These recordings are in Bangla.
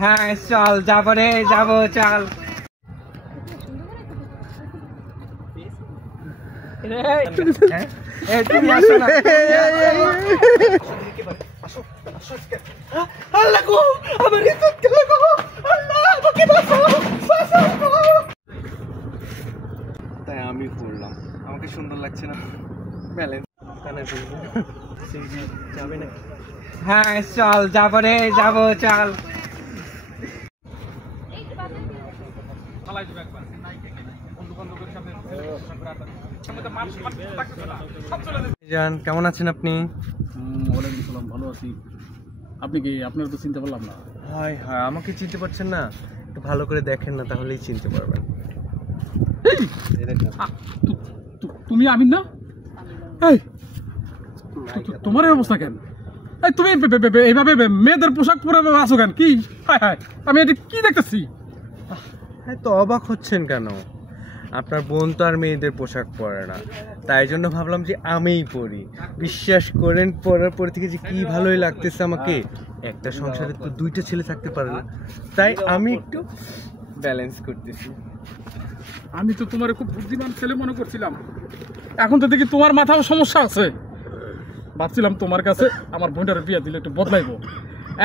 হ্যাঁ চল যাবো রে যাবো চল। তাই আমি পড়লাম, আমাকে সুন্দর লাগছে না? ব্যালেন্স কানে যাবে না? হ্যাঁ চল যাবো রে যাবো চল। কেমন আছেন আপনি? ওয়ালাইকুম সালাম, ভালো আছি। আপনি কি? আপনার তো চিনতে পারলাম না। হাই হাই, আমাকে চিনতে পারছেন না? একটু ভালো করে দেখেন না, তাহলেই চিনতে পারবেন। তুমি আমিন না? এই তোমার এই অবস্থা কেন? এই তুমি এইভাবে মেয়েদের পোশাক পরে আছো কেন? কি হাই হাই, আমি এটা কি দেখতেছি? তো অবাক হচ্ছেন কেন? আপনার বোন তো আর মেয়েদের পোশাক পরে না, তাই জন্য ভাবলাম যে আমিই পরি। বিশ্বাস করেন, পরার পর থেকে যে কি ভালোই লাগতেছে আমাকে। একটা সংসারে তো দুইটা ছেলে থাকতে পারে না, তাই আমি একটু ব্যালেন্স করতেছি। আমি তো তোমার খুব বুদ্ধিমান ছেলে মনে করছিলাম, এখন তো দেখি তোমার মাথাও সমস্যা আছে। ভাবছিলাম তোমার কাছে আমার বোনটার বিয়ে দিলে একটু বদলাইবো,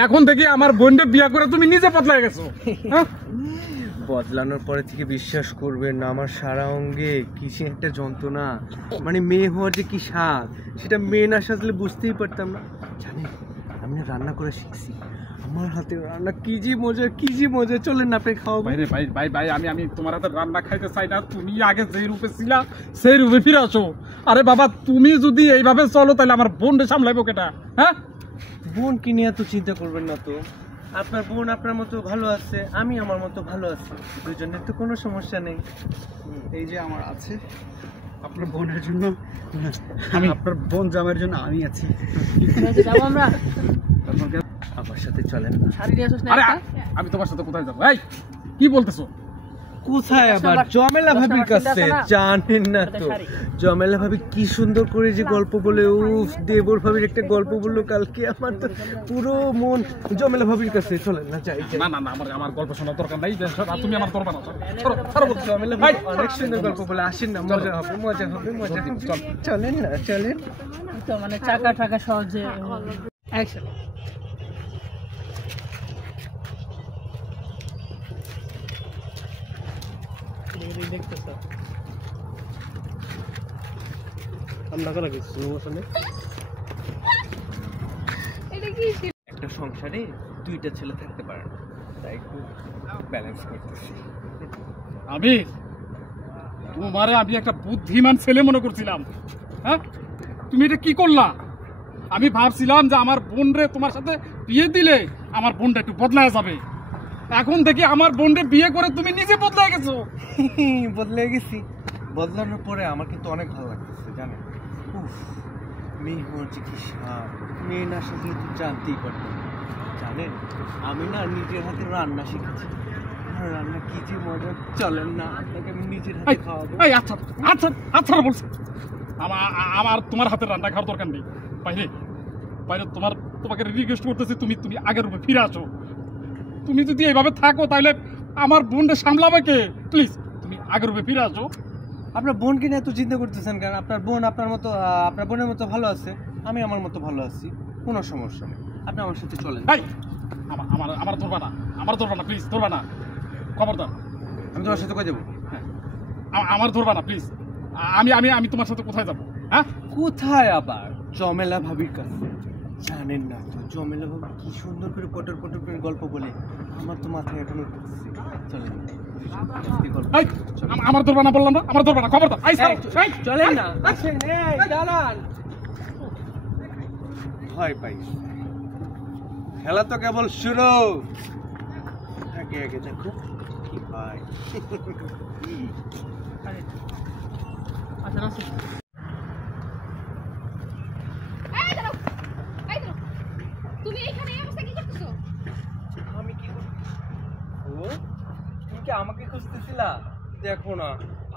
এখন থেকে আমার বোনটা বিয়ে করে তুমি নিজে বদলাই গেছো। বদলানোর পরে থেকে বিশ্বাস করবেন না, আমার সারা অঙ্গে কিসে একটা যন্ত্রণা। মানে মেয়ে হওয়ার যে কি স্বাদ, সেটা মেয়ে না সাজলে বুঝতেই পারতাম না। জানেন, আমি না রান্না করে শিখছি, আমার হাতে রান্না কি যে মজা, কি যে মজা। চলেন না, আপনি খাওয়া। ভাই রে ভাই ভাই ভাই, আমি তোমার হাতে রান্না খাইতে চাই না। তুমি আগে যে রূপে ছিলা সেই রূপে ফিরে আসো। আরে বাবা, তুমি যদি এইভাবে চলো তাহলে আমার বোনটা সামলাইবো কেটা? হ্যাঁ, বোন কি নিয়ে এত চিন্তা করবেন না তো। আপনার বোন আপনার মতো ভালো আছে, আমি আমার মতো ভালো আছি, দুজনের তো কোনো সমস্যা নেই। এই যে আমার আছে, আপনার বোনের জন্য আমি, আপনার বোন জামাইয়ের জন্য আমি আছি। আমার সাথে চলেন। আরে আমি তোমার সাথে কোথায় যাবো? এই কি বলতেছো? কোথায় আবার? জমেলা ভাবির কাছে। জানেন না তো, জমেলা ভাবি কি সুন্দর করে যে গল্প বলে। উফ, দেবর ভাবির একটা গল্প বললো কালকে, আমার তো পুরো মন জমেলা ভাবির কাছে। চলেন না, যাই। না না না, আমার গল্প শোনার দরকার নাই। তুমি আমার দরকার না। জমেলা ভাবি অনেক সুন্দর গল্প বলে। আসেন না, মজা হবে মজা হবে মজা হবে। চলেন না, চলেন। তো মানে টাকা টাকা সহজে অ্যাকশন। একটা সংসারে দুইটা ছেলে থাকতে পারে না, তাই একটু ব্যালেন্স করতেছি। আমি একটা বুদ্ধিমান ছেলে মনে করছিলাম। হ্যাঁ, তুমি এটা কি করলা? আমি ভাবছিলাম যে আমার বোন রে তোমার সাথে বিয়ে দিলে আমার বোনটা একটু বদলায় যাবে। এখন দেখি আমার বোনরে বিয়ে করে তুমি নিজে বদলায় গেছো। বদলে গেছি। বদলানোর পরে আমার কিন্তু অনেক ভালো লাগতেছে, জানেন। উফ, মেয়ে হওয়ার যে কি স্বাদ, মেয়ে না সাজলে তো জানতেই পারতাম। জানেন, আমি না নিজের হাতে রান্না শিখেছি। আমার রান্না কি যে মজা। চলেন না, আপনাকে আমি নিজের হাতে খাওয়াবো। আচ্ছা আচ্ছা আচ্ছা বলছি, আমার তোমার হাতের রান্না খাওয়ার দরকার নেই। বাইরে বাইরে তোমাকে রিকোয়েস্ট করতেছি, তুমি আগের রূপে ফিরে আসো। তুমি যদি এইভাবে থাকো তাহলে আমার বোনটা সামলাবে কে? প্লিজ তুমি আগের রূপে ফিরে আসো। আপনার বোনকে নিয়ে এত চিন্তা করতেছেন কারণ আপনার বোন আপনার মতো, আপনার বোনের মতো ভালো আছে, আমি আমার মতো ভালো আছি, কোনো সমস্যা নেই। আপনি আমার সাথে চলেন। আমার ধরবা না, প্লিজ ধরবা না, খবরদার। আমি তোমার সাথে কোথায় যাবো? আমার ধরবা না প্লিজ। আমি তোমার সাথে কোথায় যাবো? হ্যাঁ, কোথায় আবার? জমেলা ভাবির কাছে। জানেন না তো, জমেলা ভাবি কি সুন্দর করে পটর পটর করে গল্প বলে, আমার তো মাথায় এখনো ঢুকছে। চলেন। আমার ধরবা না বললাম না, আমার ধরবা না, খবরদার। চলেন না, আসেন, দাঁড়ান। ভয় পাই, খেলা তো কেবল শুরু। আগে আগে দেখো কি হয়। তুমি এখানে এই অবস্থা কি করতেছো? আমি কি করতেছি? ও, তুমি কি আমাকে খুঁজতেছিলা? দেখো না,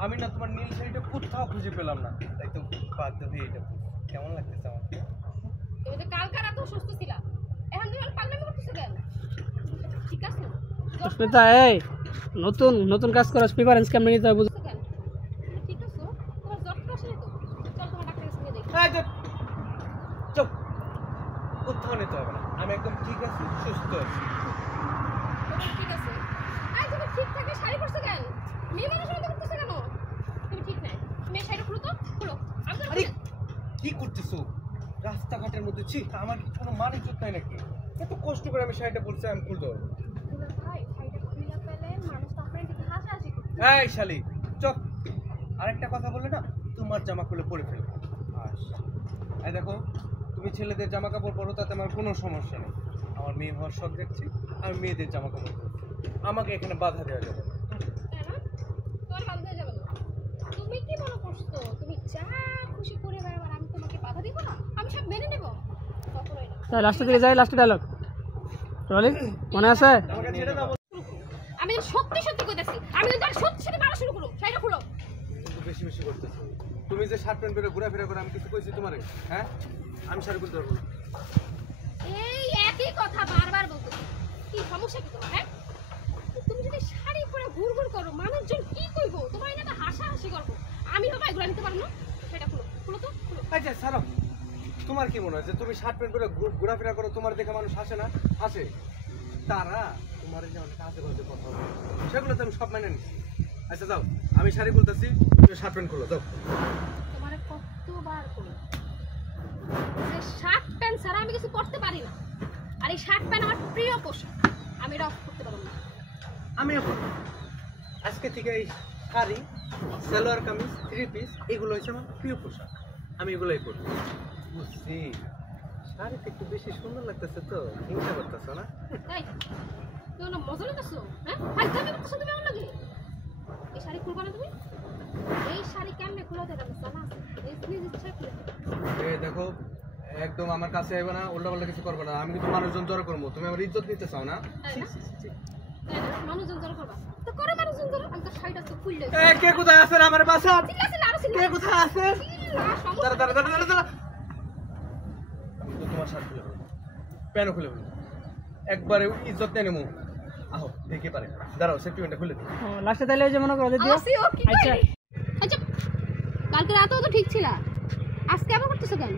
আমি না তোমার নীল শাড়িটা কোথাও খুঁজে পেলাম না, তাই তো বাধ্য হয়ে এটা কেমন লাগতেছে আমার? তুমি তো কালকার এত সুস্থ ছিলা, এখন তুমি আর পাগলামি করতেছো কেন? ঠিক আছে সুস্মিতা, এই নতুন নতুন কাজ করো, প্রিফারেন্স কেমন নিতে হয় বুঝো। কেন? তুমি ঠিক আছো? তোমার জ্বরটা আসেনি তো? চল তোমার ডাক্তারের কাছে নিয়ে যাই। এই চুপ! চুপ! কোথাও নিতে হবে না, আমি একদম ঠিক আছি, সুস্থ আছি। তোমার ঠিক আছে? আই তুমি ঠিক থাকে শাড়ি পরছো কেন? মেয়ে মানুষ মতো করতেছো কেন? তুমি ঠিক নাই। মেয়ে শাড়ি খুলো তো, খুলো। আমি তো আরে কি করতেছো রাস্তাঘাটের মধ্যে? ছি, আমার কি কোনো মানে চোট নাই নাকি? এত কষ্ট করে আমি শাড়িটা বলছি, আমি খুলতে পারবো না। ভাই শাড়িটা খুলে পেলে মানুষ তো আপনার দিকে হাসাহাসি করবে। এই শালি চুপ! আরেকটা কথা বললে না, তোমার জামা খুলে পরে ফেলবো। এই দেখো, তুমি ছেলেদের জামা কাপড় পরো, তাতে আমার কোনো সমস্যা নেই। আমার মেয়ে হওয়ার শখ দেখছি, আমি মেয়েদের জামা কাপড় পরবো। আমাকে এখানে বাধা দেওয়া যাবে না। কেন? তোমার বাধা যাবে না। তুমি কি মনে করছো তুমি যা খুশি করে বেড়াবার আমি তোমাকে বাধা দিব না? আমি সব মেনে নেব? কখনোই না। তাই লাস্টের দিকে যাই, লাস্টের ডায়লগ রলি মনে আছে? আমাকে ছেড়ে দাও। আমি যদি সত্যি সত্যি কইতাছি, আমি যদি আর সত্যি সত্যি মারা শুরু করব, শাড়িটা খুলো। কিন্তু বেশি বেশি করতেছো। তুমি যে শার্ট প্যান্ট পরে ঘোরাফেরা করে, আমি কিছু কইছি তোমারে? হ্যাঁ, আমি শাড়ি খুলতে পারবো না। এই একই কথা বারবার বলতো। কি সমস্যা কি তোমার? হ্যাঁ, তুমি যদি শাড়ি পরে ঘুরঘুর করো, মানুষজন কি কইবো? তোমার এটা হাসাহাসি করবো। আমি বাবা এগুলো নিতে পারবো না। শাড়িটা খুলো, খুলো তো, খুলো। আচ্ছা ছাড়ো, তোমার কি মনে হয় যে তুমি শার্ট প্যান্ট পরে ঘোরাফেরা করো, তোমার দেখে মানুষ হাসে না? হাসে। তারা তোমার যে অনেক আজে বাজে কথা বলে, সেগুলো তো আমি সব মেনে নিচ্ছি। আচ্ছা যাও, আমি শাড়ি খুলতেছি, তুমি শার্ট প্যান্ট খুলো, যাও। তোমারে কতবার কই যে শার্ট প্যান্ট ছাড়া আমি কিছু পরতে পারি না। আর এই শার্ট প্যান্ট আমার প্রিয় পোশাক, আমি এটা অফ করতে পারবো না। আমিও করবো। আজকে থেকে এই শাড়ি, সালোয়ার কামিজ, থ্রি পিস, এগুলো হচ্ছে আমার প্রিয় পোশাক। আমি এগুলোই করবো। বুঝছি, শাড়িতে একটু বেশি সুন্দর লাগতেছে তো, হিংসা করতেছো না? তাই তুমি না মজা নিতেছো? হ্যাঁ, ফাইজলামি করতেছো তুমি আমার লাগে। এই শাড়ি খুলবা না তুমি? এই শাড়ি কেমনে খুলে দেবে আমি জানা আছে। এই প্লিজ ইচ্ছা খুলে দেবে। এই দেখো, একদম আমার কাছে আইবে না, উল্টা পাল্টা কিছু করবে না। আমি কিন্তু মানুষজন জড়ো করবো, তুমি আমার ইজ্জত নিতে চাও না? তাই না? তাই না? মানুষজন জড়ো করবা তো করো, মানুষজন জড়ো। আমি তো শাড়িটা তো খুললে কে কোথায় আছেন আমার বাসা? ঠিক আছে না, আরো ছিল কে কোথায় আছেন? দাঁড়া দাঁড়া দাঁড়া দাঁড়া দাঁড়া। আমি তো তোমার শার্ট খুলে ফেলবো, প্যান্টও খুলে ফেলবো, একবারে ইজ্জত নিয়ে নেবো। আহো দেখে পারে, দাঁড়াও সেফটি প্যান্টটা খুলে দিই। লাস্টে তাইলে ওই যে মনে করো যে দিও। আসি ও কি আচ্ছা। করে? আচ্ছা, কালকে রাতেও তো ঠিক ছিল, আজকে আবার করতেছো কেন?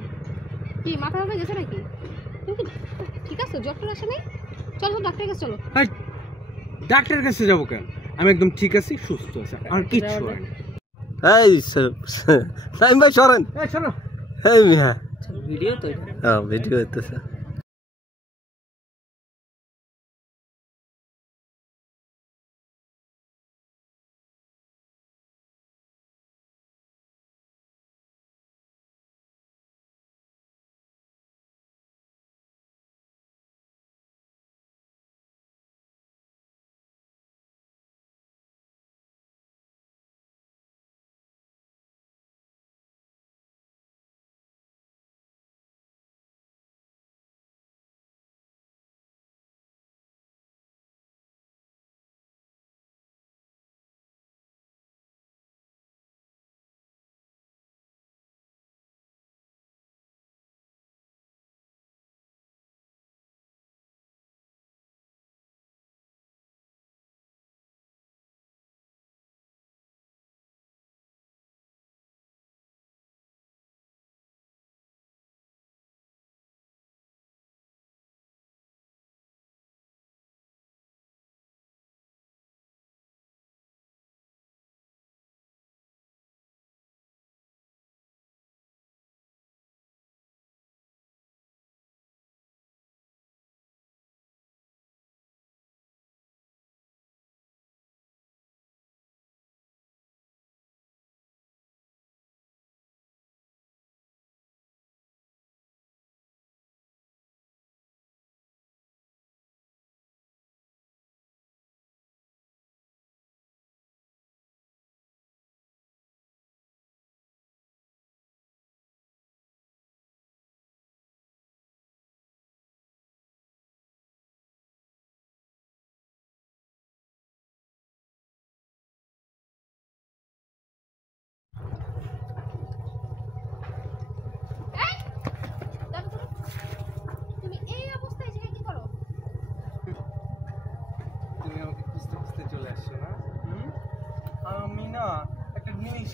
কি মাথা ব্যথা গেছে নাকি? তুমি কি ঠিক আছে? জ্বর আসে নাই? চলো ডাক্তারের কাছে চলো। ডাক্তারের কাছে যাবো কেন? আমি একদম ঠিক আছি, সুস্থ আছি, আর কিচ্ছু হয় না। এই সাইম ভাই সরেন। এই শোনো, এই মিয়া ভিডিও তো ভিডিও হইতেছে।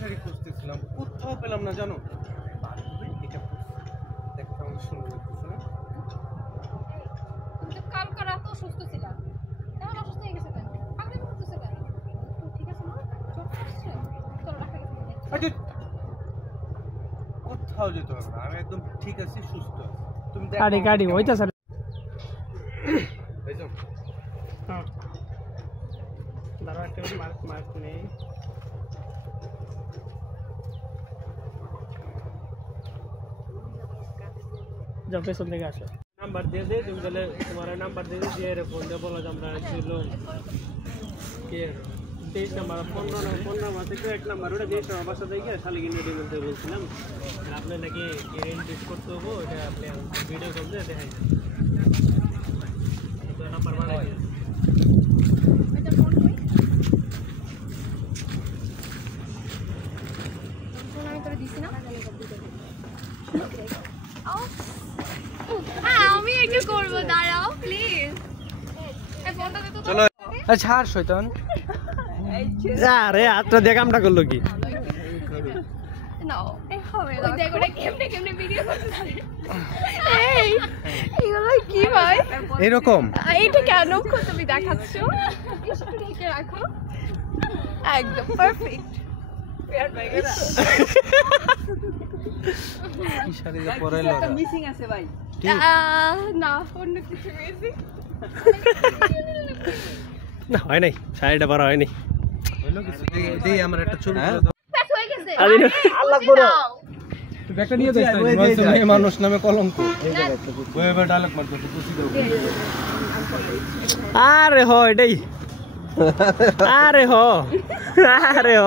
শাড়ি খুঁজতেছিলাম, কোথাও পেলাম না জানো। বান্ধবী এটা দেখো কেমন সুন্দর লাগতেছে না? তুমি তো কালকে রাতেও সুস্থ ছিলা, এখন অসুস্থ হয়ে গেছে কেন? পাগলামি করতেছে কেন? তুমি ঠিক আছে না? জ্বর আসছে? চলো ডাক্তার কাছে নিয়ে যাই। আরে, কোথাও যেতে হবে না, আমি একদম ঠিক আছি, সুস্থ আছি। তুমি দেখো গাড়ি গাড়ি আমাকে হইতা স্যার এই যাও। দাঁড়া একটা মার্ক মার্ক নেই যাও পেছন থেকে আসো নাম্বার দিয়ে দে তুমি তাহলে তোমার নাম্বার দিয়ে দিয়ে ফোন দিয়ে বলো যে আমরা ছিল কে 23 নাম্বার 15 মাসে তো এক নাম্বার ওটা দিয়ে আমার বাসা থেকে শালি কিনে দিয়ে বলতে বলছিলাম আপনি নাকি ইনভেস্ট করতে হবে ওটা আপনি ভিডিও কল দিয়ে দেখাই তো নাম্বার বানাই এটা ফোন কই? ফোন আমি তোরে দিছি না? আমি একটু করবো, দাঁড়াও প্লিজ। এই ফোনটা দে তো। চলো। ছাড় শয়তান আরে আত্রা দেখামটা করলো কি নাও এই হবে না। দেখ ওটা কেমনে কেমনে ভিডিও করতে পারে। এই এগুলো কি ভাই? এরকম এইটা কেন তুমি দেখাচ্ছো? একটু ঢেকে রাখো, একদম পারফেক্ট। কি শাড়ি যে পরাইলো ওরা। না অন্য কিছু বেশি না হয় নাই শাড়িটা পরা হয়নি হইলো কিছু দেই আমার একটা ছবি তুলে দাও। ব্যাস হয়ে গেছে। আরে না, আল্লাহ করে ব্যাগটা নিয়ে যাই মেয়ে মানুষ নামে কলঙ্ক। ওই এবার ডায়লগ মারতো তো খুশি দাও। আরে হ এটাই আরে হ আরে হ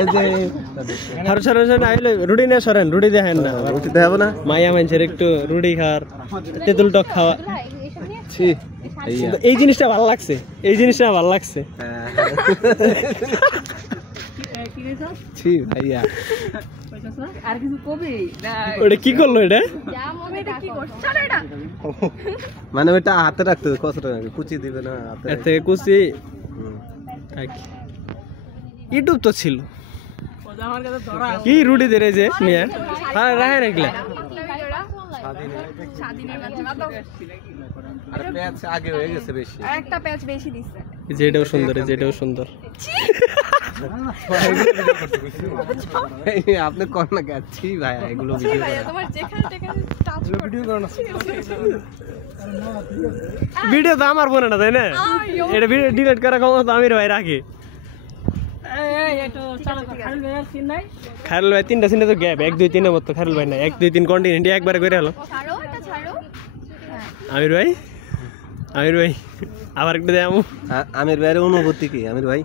এই যে হর সরেন আইলে রুটি না সরেন রুটি দেখেন না রুটি দেখাবো না? মায়া মানুষের একটু রুটি খাওয়ার তেঁতুল টক খাওয়া ছি ভাইয়া। এই জিনিসটা ভালো লাগছে এই জিনিসটা ভালো লাগছে ছি ভাইয়া। ওটা কি করলো এটা যা মনে এটা কি করছ? ছাড়ো এটা। মানে ওইটা হাতে রাখতে হবে, কতটা কুচি দিবে না হাতে। এর থেকে কুচি হুম। ইউটিউব তো ছিল কি রুটি দে রে যে মিয়া হ্যাঁ রাখে রাখলে স্বাধীনের মাধ্যমে তো আর প্যাচ আগে হয়ে গেছে বেশি। একটা প্যাচ বেশি দিছে। যেটাও সুন্দর যেটাও সুন্দর এই আপনি কোন না গেছি ভাইয়া এগুলো ভিডিও ভাইয়া তোমার যেখানে যেখানে টাচ ভিডিও করো না। ভিডিও তো আমার বোনে না তাই না এটা ভিডিও ডিলিট করা ক্ষমতা আমির ভাই রাখি খারুল ভাই 3টা সিনে তো গ্যাপ 1 2 3 এর মতো খারুল ভাই না 1 2 3 কন্টিনিউটি একবারে করে হলো ছাড়ো এটা ছাড়ো। আমির ভাই আবার একটা দেয় আমু আমির ভাইয়ের অনুভূতি কি আমির ভাই?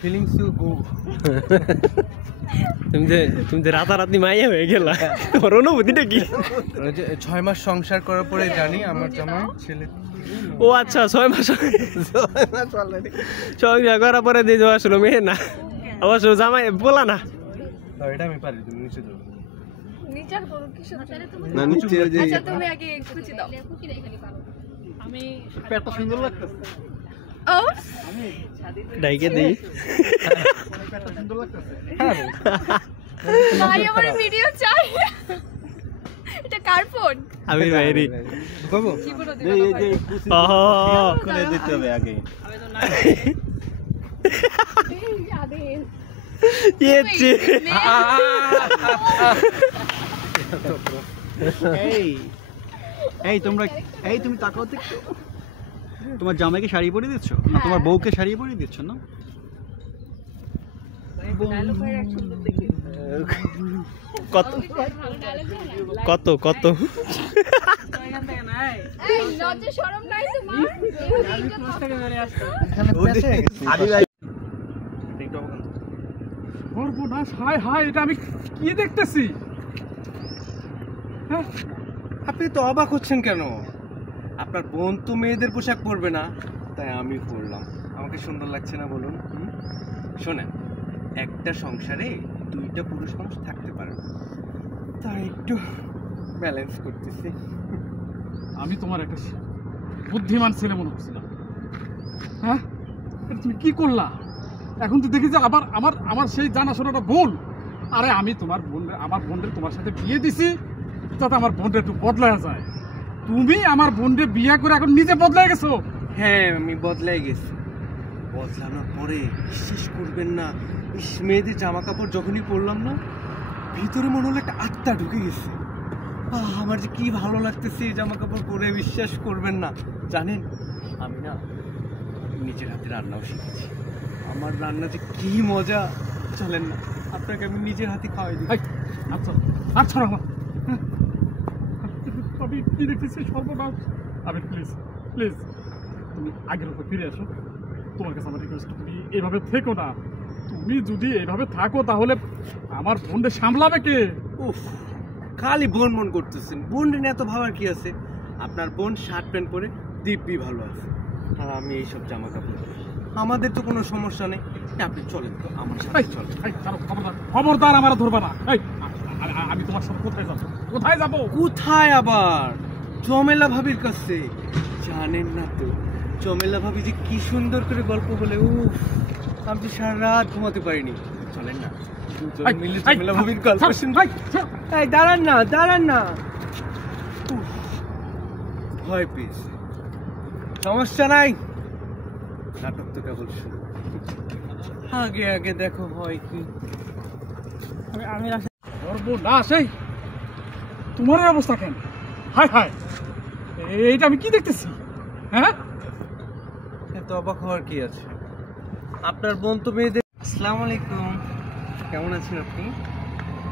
Feelings you go. তুমি যে রাতারাতি মাইয়া হয়ে গেলা তোমার অনুভূতিটা কি 6 মাস সংসার করার পরে জানি আমার জামাই ছেলে। ও আচ্ছা 6 মাস সংসার করার পরে দিয়ে যাওয়া আসলো মেয়ে না অবশ্য জামাই বলা না এটা আমি পারি, তুমি নিচে যাও। নিচার করো কিছু না নিচে ওই যে আচ্ছা তুমি আগে খুঁজে দাও। আমি পেটটা সুন্দর লাগতেছে। ও ডাইকে দিই পেটটা সুন্দর লাগতেছে। ভাই আমার ভিডিও চাই। এটা কার ফোন? আমির ভাই রে কবো এই যে কুচি করে দিতে হবে আগে। আদেশ ইয়েছে এই তোমরা তুমি তাকাও তো একটু। তোমার জামাইকে শাড়ি পরিয়ে দিচ্ছ না তোমার বউকে শাড়ি পরিয়ে দিচ্ছ না? কত কত কত এই লজ্জা শরম নাই তোমার? আবি ভাই সর্বনাশ হায় হায় এটা আমি কি দেখতেছি হ্যাঁ আপনি তো অবাক হচ্ছেন কেন? আপনার বোন তো মেয়েদের পোশাক পরবে না, তাই আমি পরলাম। আমাকে সুন্দর লাগছে না বলুন? শোনেন, একটা সংসারে 2টা পুরুষ মানুষ থাকতে পারে না, তাই একটু ব্যালেন্স করতেছি। আমি তোমার একটা বুদ্ধিমান ছেলে মনে করছিলাম হ্যাঁ এটা তুমি কি করলা এখন তো দেখি যে আবার আমার আমার সেই জানাশোনাটা ভুল। আরে আমি তোমার আমার বোনদের তোমার সাথে বিয়ে দিছি যাতে আমার বোনটা একটু বদলায় যায়। তুমি আমার বোনকে বিয়ে করে এখন নিজে বদলায় গেছো। হ্যাঁ আমি বদলাই গেছি। বদলানোর পরে বিশ্বাস করবেন না, মেয়েদের জামা কাপড় যখনই পরলাম না, ভিতরে মনে হলো একটা আত্মা ঢুকে গেছে। আমার যে কি ভালো লাগতেছে এই জামা কাপড় পরে, বিশ্বাস করবেন না। জানেন আমি না নিজের হাতে রান্নাও শিখেছি। আমার রান্না যে কি মজা, চলেন না আপনাকে আমি নিজের হাতে খাওয়াই দিই। আচ্ছা আচ্ছা আমার আমি কি দেখতেছি সর্বনাশ। আমি প্লিজ প্লিজ তুমি আগের উপর ফিরে আসো। তোমার কাছে আমার রিকোয়েস্ট, তুমি এভাবে থেকো না। তুমি যদি এইভাবে থাকো তাহলে আমার বোনকে সামলাবে কে? উফ, খালি বোন বোন করতেছেন। বোন নিয়ে এত ভাবার কি আছে? আপনার বোন শার্ট প্যান্ট পরে দিব্যি ভালো আছে, আর আমি এইসব জামা কাপড় পরি। আমাদের তো কোনো সমস্যা নেই। আপনি চলেন তো আমার সাথে চলেন। খবরদার আমার ধরবা না। আমি তোমার সাথে কোথায় যাবো? কোথায় যাবো? কোথায় আবার? চমেলা ভাবির কাছে। জানেন না তো চমেলা ভাবি যে কি সুন্দর করে গল্প বলে। উফ, আমি তো সারা রাত ঘুমাতে পারিনি। চলেন না দুজন মিলে চমেলা ভাবির গল্প শুনবো। এই দাঁড়ান না, দাঁড়ান না। উফ, ভয় পেয়েছে। সমস্যা নাই, নাটক তো কেবল শুরু। আগে আগে দেখো হয় কি। আমি সর্বনাশ! এই তোমার এই অবস্থা কেন? হায় হায়, এইটা আমি কি দেখতেছি? হ্যাঁ, এত অবাক হওয়ার কি আছে? আপনার বোন তো মেয়েদের। আসসালামু আলাইকুম, কেমন আছেন আপনি?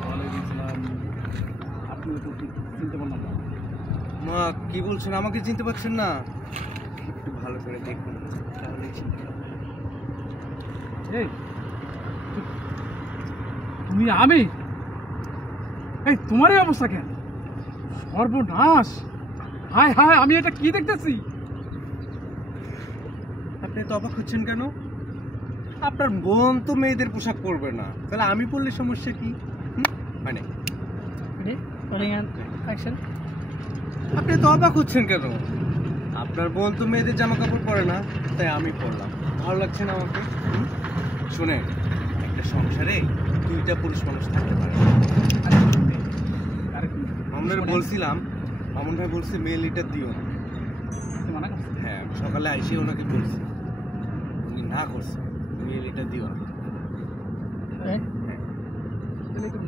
ওয়ালাইকুম আসসালাম। আপনি তো চিনতে পারলাম না। মা কি বলছেন? আমাকে চিনতে পারছেন না? একটু ভালো করে দেখুন তাহলে চিনতে পারবেন। এই তুমি আমি, এই তোমার এই অবস্থা কেন? সর্বনাশ! হায় হায়, আমি এটা কি দেখতেছি? আপনি তো অবাক হচ্ছেন কেন? আপনার বোন তো মেয়েদের পোশাক পরবে না, তাহলে আমি পরলে সমস্যা কি? মানে আপনি তো অবাক হচ্ছেন কেন? আপনার বোন তো মেয়েদের জামা কাপড় পরে না, তাই আমি পরলাম। ভালো লাগছে না আমাকে? শুনে, একটা সংসারে দুইটা পুরুষ মানুষ থাকতে পারে। আমরা বলছিলাম, মামুন ভাই বলছে মেয়ে লিটার দিও না। হ্যাঁ, সকালে আইসে ওনাকে বলছি, উনি না করছে মেয়ে লিটার দিও না।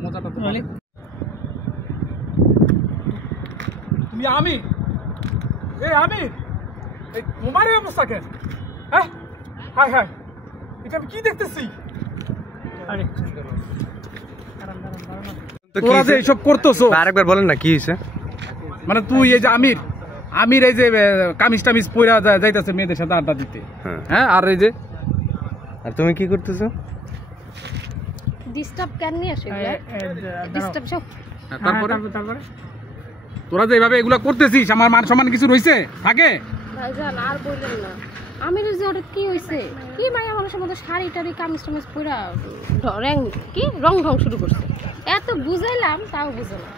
মজাটা তো তুমি আমি, এই আমি, এই তোমার এই অবস্থা কেন? হ্যাঁ, হায় হায়, এটা আমি কি দেখতেছি? তোরা যে এইসব করতেছো, আরেকবার বলেন না কি হয়েছে? মানে তুই এই যে আমির এই যে কামিজ টামিজ পইরা যাইতেছে মেয়েদের সাথে আড্ডা দিতে, হ্যাঁ, আর এই যে আর তুমি কি করতেছো? ডিস্টার্ব কেন নিয়ে আসো? ডিস্টার্ব সব। তারপরে তোরা যে এইভাবে এগুলা করতেছিস, আমার মান সম্মান কিছু রইছে থাকে? ভাইজান আর বললেন না, আমি যে ওটা কি হয়েছে, কি মাইয়া মানুষের মধ্যে শাড়ি টাড়ি কামিজ টামিজ পুরা রং ঢং শুরু করছে। এত বুঝাইলাম তাও বুঝে না।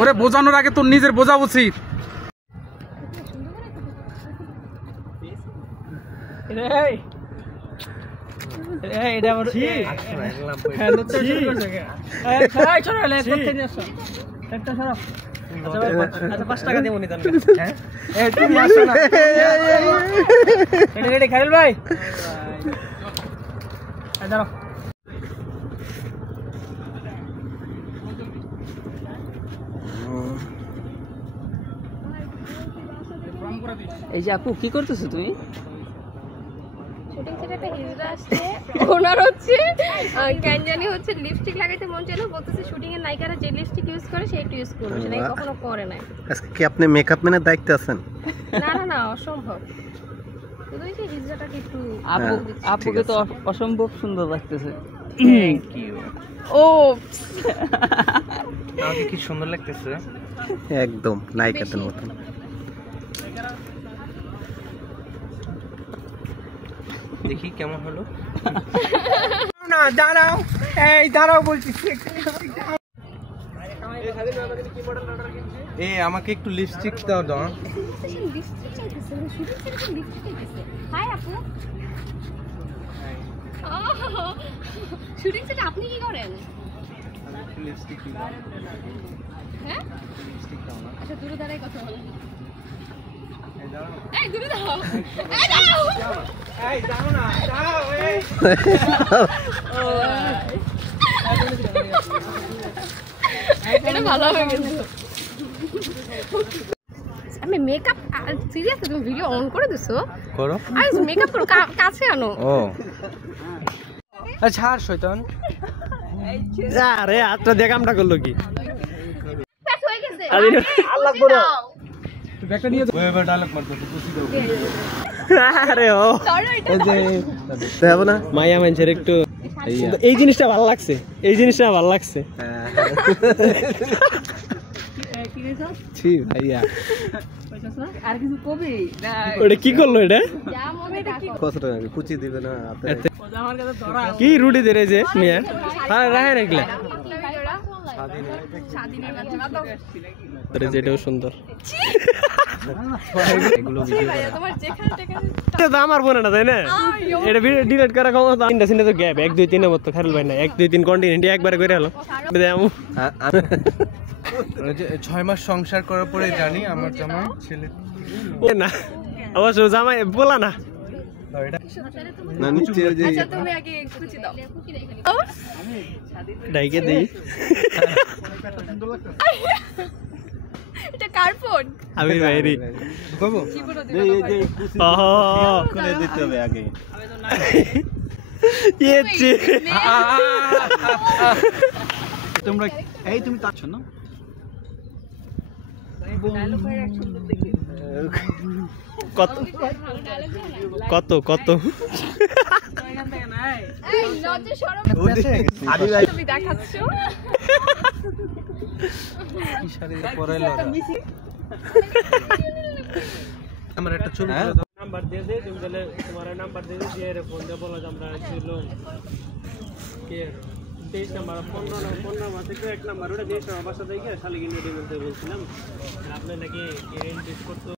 ওরে বোঝানোর আগে তোর নিজের বোঝা উচিত। খাইল ভাই এই যে আপু কি করতেছো তুমি? শুটিং সেটাতে হিজড়া আসছে, ওনার হচ্ছে কেন জানি হচ্ছে লিপস্টিক লাগাইতে মন চাইলো, বলতেছে শুটিং এর নায়িকারা যে লিপস্টিক ইউজ করে সেইটা ইউজ করবে, সেটা কখনো করে নাই। আজকে কি আপনি মেকআপ ম্যানের দায়িত্বে আছেন? না না না, অসম্ভব। শুধু এই যে হিজড়াটাকে একটু আপুকে তো অসম্ভব সুন্দর লাগতেছে। Thank you. ও আমাকে কি সুন্দর লাগতেছে? একদম নায়িকাদের মতন। দেখি কেমন হলো। না দাঁড়াও, এই দাঁড়াও বলছি। এই আমাকে একটু লিপস্টিক দাও দাও। লিপস্টিক চাইতেছে, শুটিং সেটাতে লিপস্টিক চাইতেছে। হাই আপু, শুটিং সেটে আপনি কি করেন? লিপস্টিক দিই হ্যাঁ লিপস্টিক দাও না আচ্ছা দূরে দাঁড়াই কথা বল এই দাও না এই দূরে দাও এই দাও এই দাও না দাও এই এটা ভালো হয়ে গেছে আমি মেকআপ সিরিয়াস তুমি ভিডিও অন করে দিছো করো আরে মেকআপ করো কাছে আনো ও ছাড় শয়তান যা রে হাতটা দেখামটা করলো কি প্যাস হয়ে গেছে আল্লাহ করো একটা নিয়ে ওই এবার ডায়লগ মারতে খুশি দাও আরে ও সরো এটা এই যে দেব না মাইয়া মানুষের একটু এই জিনিসটা ভালো লাগছে এই জিনিসটা ভালো লাগছে ছি ভাইয়া আর কিছু কবি না ওটা কি করলো এটা যা মনে রাখো কত টাকা কুচি দিবে না হাতে আমার কাছে ধরা কি রুটি দে রে যে মিয়া হ্যাঁ রাহে রাখলা স্বাধীনের মাঝে আরে যেটাও সুন্দর এগুলো তোমার যেখানে যেখানে এটা তো আমার বোন না তাই না এটা ভিডিও ডিলিট করা কম তিনটা সিনে তো গ্যাপ 1 2 3 এর মতো খারুল ভাই না 1 2 3 কন্টিনিউটি একবারে করে হলো দেখামু 6 মাস সংসার করার পরে জানি আমার জামাই ছেলে ও না অবশ্য জামাই বলা না এটা না নিচে ওই যে আচ্ছা তুমি আগে কুচি দাও ডাইকে দেই এটা কার ফোন আমি বাইরে কবো এই যে করে দিতে হবে আগে ইয়েছে তোমরা এই তুমি তাচ্ছ না কত কত কত এই লজ্জা শরম আদি ভাই তুমি দেখাচ্ছো কি শাড়ি পরে লাগা আমার একটা ছবি তুলে দাও নাম্বার দিয়ে দে তুমি তাহলে তোমার নাম্বার দিয়ে দিয়ে ফোন দিয়ে বলো যে আমরা ছিল কে 23 নাম্বার 15 মাসে তো এক নাম্বার ওটা 23 আমার বাসা থেকে শালিগিন রেডিমেন্টে বলছিলাম আপনি নাকি ইনভেস্ট করতে